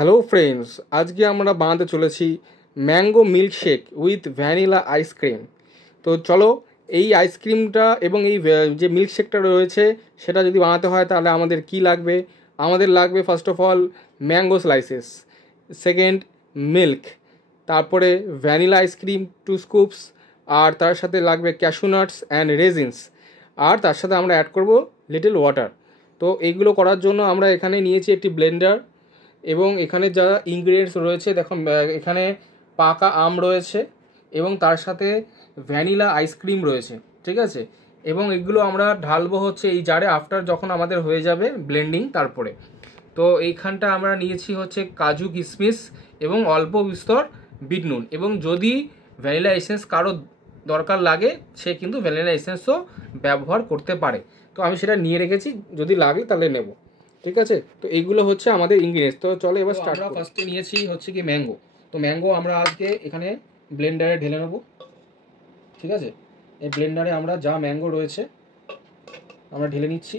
Hello friends, আজকে আমরা বানাতে চলেছি mango milkshake with vanilla ice cream. তো চলো, এই আইসক্রিমটা এবং এই যে মিল্কশেকটা রয়েছে সেটা যদি বানাতে হয় তাহলে আমাদের কি লাগবে। আমাদের লাগবে first of all mango slices, second milk, তারপরে ভ্যানিলা আইসক্রিম 2 স্কুপস, আর তার সাথে লাগবে ক্যাশু নাটস অ্যান্ড রেজিনস, আর তার সাথে আমরা অ্যাড করব লিটল ওয়াটার। তো এইগুলো করার জন্য আমরা এখানে নিয়েছি একটি ব্লেন্ডার, এবং এখানে যা ইনগ্রিডিয়েন্টস রয়েছে দেখো, এখানে পাকা আম রয়েছে এবং তার সাথে ভ্যানিলা আইসক্রিম রয়েছে, ঠিক আছে। এবং এগুলো আমরা ঢালবো হচ্ছে এই জারে আফটার যখন আমাদের হয়ে যাবে ব্লেন্ডিং তারপরে। তো এইখানটা আমরা নিয়েছি হচ্ছে কাজু কিশমিশ এবং অল্প বিস্তর বিট নুন, এবং যদি ভ্যানিলা এসেন্স কারো দরকার লাগে সে কিন্তু ভ্যানিলা এসেন্সও ব্যবহার করতে পারে। তো আমি সেটা নিয়ে রেখেছি, যদি লাগে তাহলে নেব, ঠিক আছে। তো এইগুলো হচ্ছে আমাদের ইনগ্রিডিয়েন্টস। তো চলো এবার স্টার্ট। আমরা ফার্স্টে নিয়েছি হচ্ছে কি ম্যাঙ্গো। তো ম্যাঙ্গো আমরা আজকে এখানে ব্লেন্ডারে ঢেলে নেব, ঠিক আছে। এই ব্লেন্ডারে আমরা যা ম্যাঙ্গো রয়েছে আমরা ঢেলে নিচ্ছি,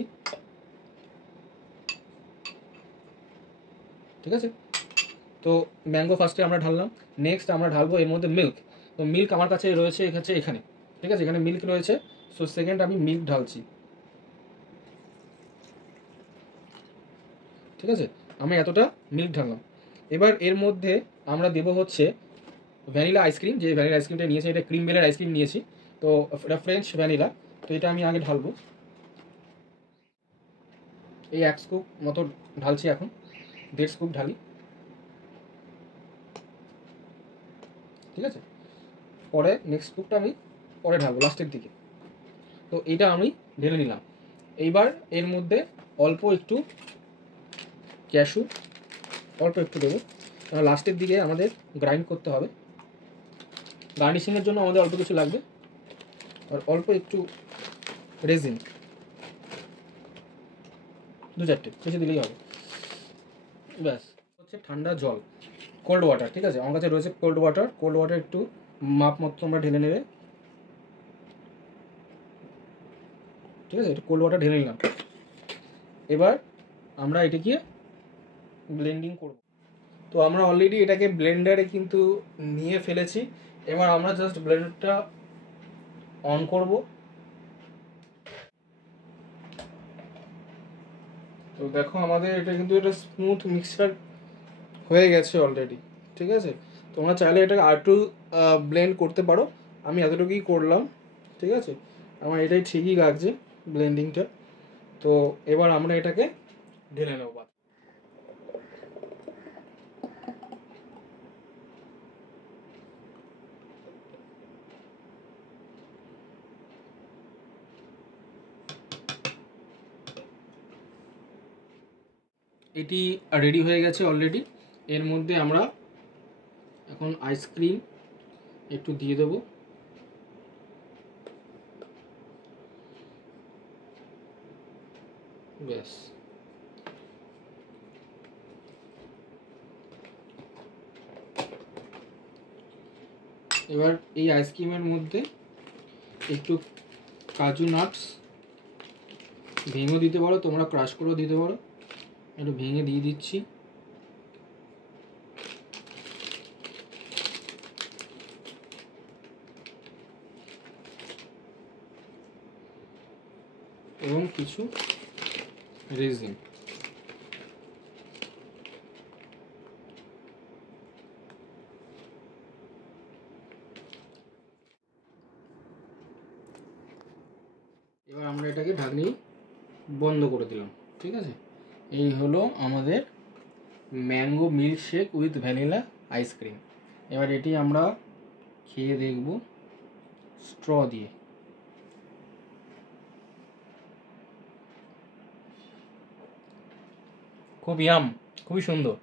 ঠিক আছে। তো ম্যাঙ্গো ফার্স্টে আমরা ঢাললাম, নেক্সট আমরা ঢালবো এর মধ্যে মিল্ক। তো মিল্ক আমার কাছে রয়েছে এখানে, ঠিক আছে, এখানে মিল্ক রয়েছে। সো সেকেন্ড আমি মিল্ক ঢালছি, ঠিক আছে। আমি এতটা মিল্ক ঢাললাম। এবার এর মধ্যে আমরা দেবো হচ্ছে ভ্যানিলা আইসক্রিম। যে ভ্যানিলা আইসক্রিমটা নিয়েছি এটা ক্রিম বেলের আইসক্রিম নিয়েছি, তো এটা ফ্রেঞ্চ ভ্যানিলা। তো এটা আমি আগে ঢালবো, এই 1 স্কুপ মতো ঢালছি, এখন 1.5 স্কুপ ঢালি, ঠিক আছে। পরে নেক্সট স্কুপটা আমি পরে ঢালবো লাস্টের দিকে। তো এইটা আমি ঢেলে নিলাম। এইবার এর মধ্যে অল্প একটু ক্যাশু, অল্প একটু দেবো, কারণ লাস্টের দিকে আমাদের গ্রাইন্ড করতে হবে। গার্নিশিংয়ের জন্য আমাদের অল্প কিছু লাগবে, আর অল্প একটু রেজিন, 2-4টে, বেশি দিলেই হবে। ব্যাস, হচ্ছে ঠান্ডা জল, কোল্ড ওয়াটার, ঠিক আছে। আমার কাছে রয়েছে কোল্ড ওয়াটার। কোল্ড ওয়াটার একটু মাপ মতো তোমরা ঢেলে নেবে, ঠিক আছে। একটু কোল্ড ওয়াটার ঢেলে নিলাম। এবার আমরা এটাকে ব্লেন্ডিং করব। তো আমরা অলরেডি এটাকে ব্লেন্ডারে কিন্তু নিয়ে ফেলেছি। এবার আমরা জাস্ট ব্লেন্ডারটা অন করব। তো দেখো আমাদের এটা কিন্তু একটা স্মুথ মিক্সচার হয়ে গেছে অলরেডি, ঠিক আছে। তোমরা চাইলে এটাকে আর একটু ব্লেন্ড করতে পারো, আমি এতটুকুই করলাম, ঠিক আছে। আমার এটাই ঠিকই লাগছে ব্লেন্ডিংটা। তো এবার আমরা এটাকে ঢেলে নেব। এটি রেডি হয়ে গেছে অলরেডি। এর মধ্যে আমরা এখন আইসক্রিম একটু দিয়ে দেবো, ব্যাস। এবার এই আইসক্রিমের মধ্যে একটু কাজু নাটস ভেঙে দিতে পারো, তোমরা ক্রাশ করেও দিতে পারো। একটু ভেঙে দিয়ে দিচ্ছি, এবং কিছু রেজিন। এবার আমরা এটাকে ঢাকনি বন্ধ করে দিলাম, ঠিক আছে। এই হলো আমাদের mango milkshake with vanilla ice cream. এবার এটি আমরা খেয়ে দেখব স্ট্র দিয়ে। খুব ইয়াম, খুবই সুন্দর।